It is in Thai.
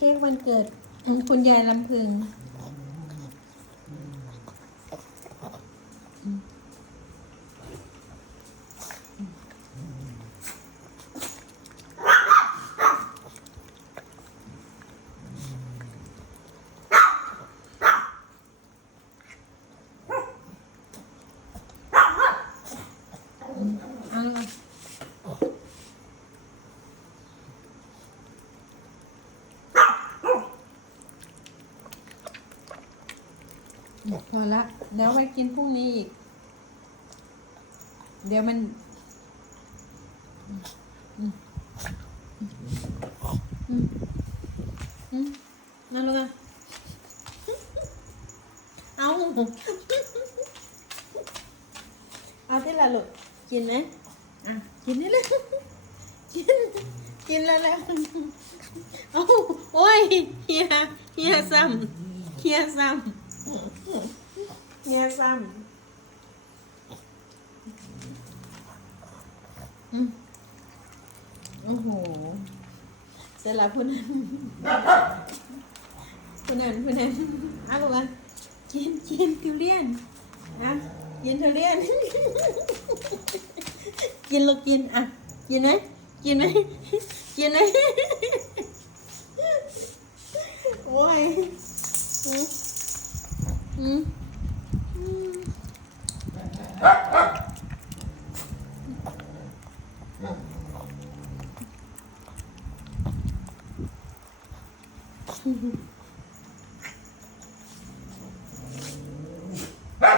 เค้กวันเกิดคุณยายลำพึง พอละเดี๋ยวไปกินพรุ่งนี้อีก เดี๋ยวมันนั่นลูกอะเอา เอาที่ละลูกกินไหมอะ กินนี่เลยกิน กินแล้วแล้วเอาโอ้ยเฮียเฮียซ้ำเฮียซ้ำ เฮียซ้ำอืมโอ้โหเสร็จแล้วพูดนั้นพูดนั้นพูดนั้นอะลูกอะกินกินทุเรียนอะกินทุเรียน กินลูกกินอะกินไหมกินไหมกินไหม 응. 응. 응.